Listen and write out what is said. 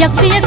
क्या